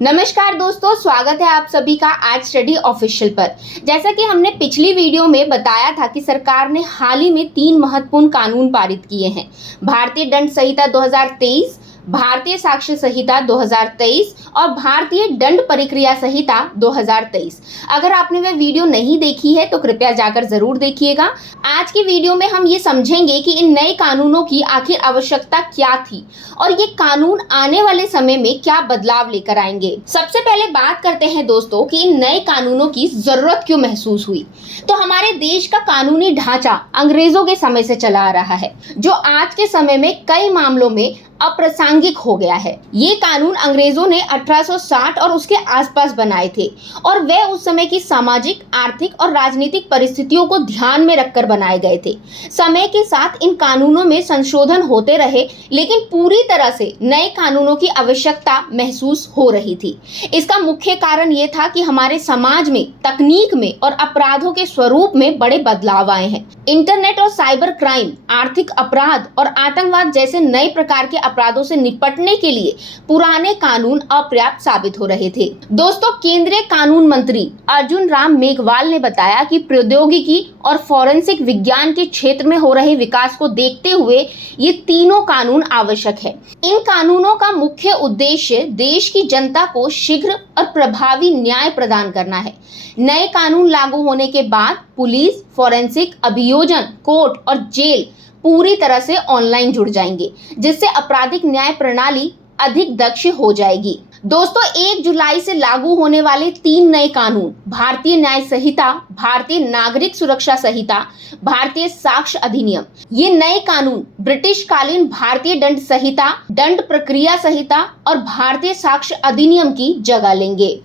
नमस्कार दोस्तों, स्वागत है आप सभी का आज स्टडी ऑफिशियल पर। जैसा कि हमने पिछली वीडियो में बताया था कि सरकार ने हाल ही में 3 महत्वपूर्ण कानून पारित किए हैं। भारतीय दंड संहिता 2023, भारतीय साक्ष्य संहिता 2023 और भारतीय दंड प्रक्रिया संहिता 2023। अगर आपने वह वीडियो नहीं देखी है तो कृपया जाकर जरूर देखिएगा। आज की वीडियो में हम ये समझेंगे कि इन नए कानूनों की आखिर आवश्यकता क्या थी और ये कानून आने वाले समय में क्या बदलाव लेकर आएंगे। सबसे पहले बात करते हैं दोस्तों कि इन नए कानूनों की जरूरत क्यों महसूस हुई। तो हमारे देश का कानूनी ढांचा अंग्रेजों के समय से चला आ रहा है, जो आज के समय में कई मामलों में अप्रासंगिक हो गया है। ये कानून अंग्रेजों ने 1860 और उसके आसपास बनाए थे और वे उस समय की सामाजिक, आर्थिक और राजनीतिक परिस्थितियों को ध्यान में रखकर बनाए गए थे। समय के साथ इन कानूनों में संशोधन होते रहे, लेकिन पूरी तरह से नए कानूनों की आवश्यकता महसूस हो रही थी। इसका मुख्य कारण ये था कि हमारे समाज में, तकनीक में और अपराधों के स्वरूप में बड़े बदलाव आए हैं। इंटरनेट और साइबर क्राइम, आर्थिक अपराध और आतंकवाद जैसे नए प्रकार के अपराधों से निपटने के लिए पुराने कानून अपर्याप्त साबित हो रहे थे। दोस्तों, केंद्रीय कानून मंत्री अर्जुन राम मेघवाल ने बताया कि प्रौद्योगिकी और फोरेंसिक विज्ञान के क्षेत्र में हो रहे विकास को देखते हुए ये तीनों कानून आवश्यक है। इन कानूनों का मुख्य उद्देश्य देश की जनता को शीघ्र और प्रभावी न्याय प्रदान करना है। नए कानून लागू होने के बाद पुलिस, फोरेंसिक, अभियोजन, कोर्ट और जेल पूरी तरह से ऑनलाइन जुड़ जाएंगे, जिससे आपराधिक न्याय प्रणाली अधिक दक्ष हो जाएगी। दोस्तों, 1 जुलाई से लागू होने वाले 3 नए कानून, भारतीय न्याय संहिता, भारतीय नागरिक सुरक्षा संहिता, भारतीय साक्ष्य अधिनियम, ये नए कानून ब्रिटिश कालीन भारतीय दंड संहिता, दंड प्रक्रिया संहिता और भारतीय साक्ष्य अधिनियम की जगह लेंगे।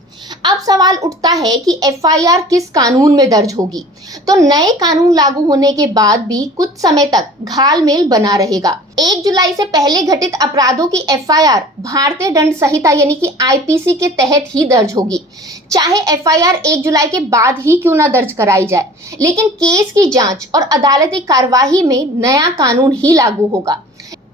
अब सवाल उठता है कि एफआईआर किस कानून में दर्ज होगी। तो नए कानून लागू होने के बाद भी कुछ समय तक घालमेल बना रहेगा। 1 जुलाई से पहले घटित अपराधों की एफआईआर भारतीय दंड संहिता यानी कि आईपीसी के तहत ही दर्ज होगी, चाहे एफआईआर 1 जुलाई के बाद ही क्यों ना दर्ज कराई जाए। लेकिन केस की जांच और अदालती कार्यवाही में नया कानून ही लागू होगा।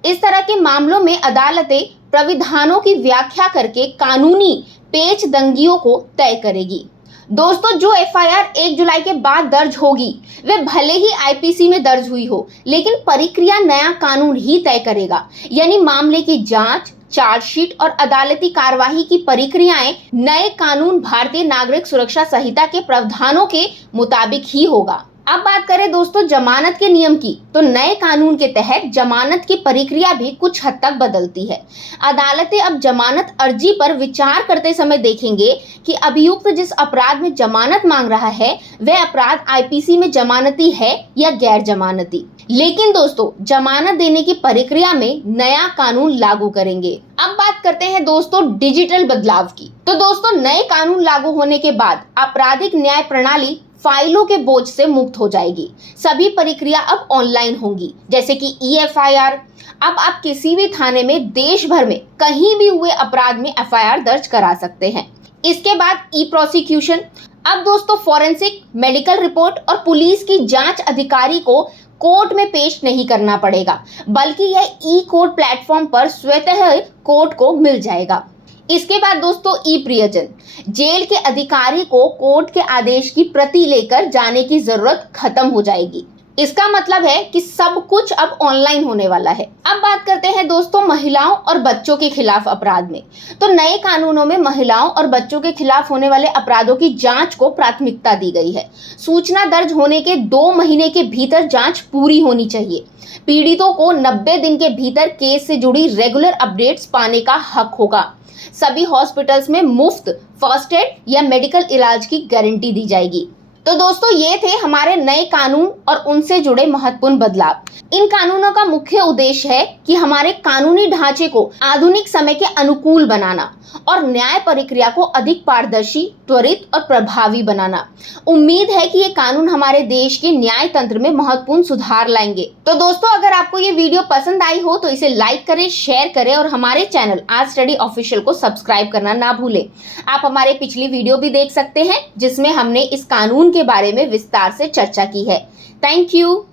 इस तरह के मामलों में अदालतें प्राविधानों की व्याख्या करके कानूनी पेचदंगियों को तय करेगी। दोस्तों, जो एफआईआर 1 जुलाई के बाद दर्ज होगी वे भले ही आईपीसी में दर्ज हुई हो, लेकिन प्रक्रिया नया कानून ही तय करेगा। यानी मामले की जांच, चार्जशीट और अदालती कार्यवाही की प्रक्रियाएं नए कानून भारतीय नागरिक सुरक्षा संहिता के प्रावधानों के मुताबिक ही होगा। अब बात करें दोस्तों जमानत के नियम की, तो नए कानून के तहत जमानत की प्रक्रिया भी कुछ हद तक बदलती है। अदालतें अब जमानत अर्जी पर विचार करते समय देखेंगे कि अभियुक्त जिस अपराध में जमानत मांग रहा है वह अपराध आईपीसी में जमानती है या गैर जमानती। लेकिन दोस्तों, जमानत देने की प्रक्रिया में नया कानून लागू करेंगे। अब बात करते हैं दोस्तों डिजिटल बदलाव की। तो दोस्तों, नए कानून लागू होने के बाद आपराधिक न्याय प्रणाली फाइलों के बोझ से मुक्त हो जाएगी। सभी प्रक्रिया अब ऑनलाइन होंगी, जैसे कि ईएफआईआर। अब आप किसी भी थाने में देश भर में कहीं भी हुए अपराध में एफआईआर दर्ज करा सकते हैं। इसके बाद ई प्रोसिक्यूशन। अब दोस्तों, फोरेंसिक, मेडिकल रिपोर्ट और पुलिस की जांच अधिकारी को कोर्ट में पेश नहीं करना पड़ेगा, बल्कि यह ई कोर्ट प्लेटफॉर्म पर स्वतः कोर्ट को मिल जाएगा। इसके बाद दोस्तों ई प्रियजन। जेल के अधिकारी को कोर्ट के आदेश की प्रति लेकर जाने की जरूरत खत्म हो जाएगी। इसका मतलब है कि सब कुछ अब ऑनलाइन होने वाला है। अब बात करते हैं दोस्तों महिलाओं और बच्चों के खिलाफ अपराध में। तो नए कानूनों में महिलाओं और बच्चों के खिलाफ होने वाले अपराधों की जांच को प्राथमिकता दी गई है। सूचना दर्ज होने के 2 महीने के भीतर जांच पूरी होनी चाहिए। पीड़ितों को 90 दिन के भीतर केस से जुड़ी रेगुलर अपडेट्स पाने का हक होगा। सभी हॉस्पिटल्स में मुफ्त फर्स्ट एड या मेडिकल इलाज की गारंटी दी जाएगी। तो दोस्तों, ये थे हमारे नए कानून और उनसे जुड़े महत्वपूर्ण बदलाव। इन कानूनों का मुख्य उद्देश्य है कि हमारे कानूनी ढांचे को आधुनिक समय के अनुकूल बनाना और न्याय प्रक्रिया को अधिक पारदर्शी, त्वरित और प्रभावी बनाना। उम्मीद है कि ये कानून हमारे देश के न्याय तंत्र में महत्वपूर्ण सुधार लाएंगे। तो दोस्तों, अगर आपको ये वीडियो पसंद आई हो तो इसे लाइक करें, शेयर करें और हमारे चैनल आज स्टडी ऑफिशियल को सब्सक्राइब करना ना भूलें। आप हमारे पिछली वीडियो भी देख सकते हैं, जिसमें हमने इस कानून के बारे में विस्तार से चर्चा की है। Thank you.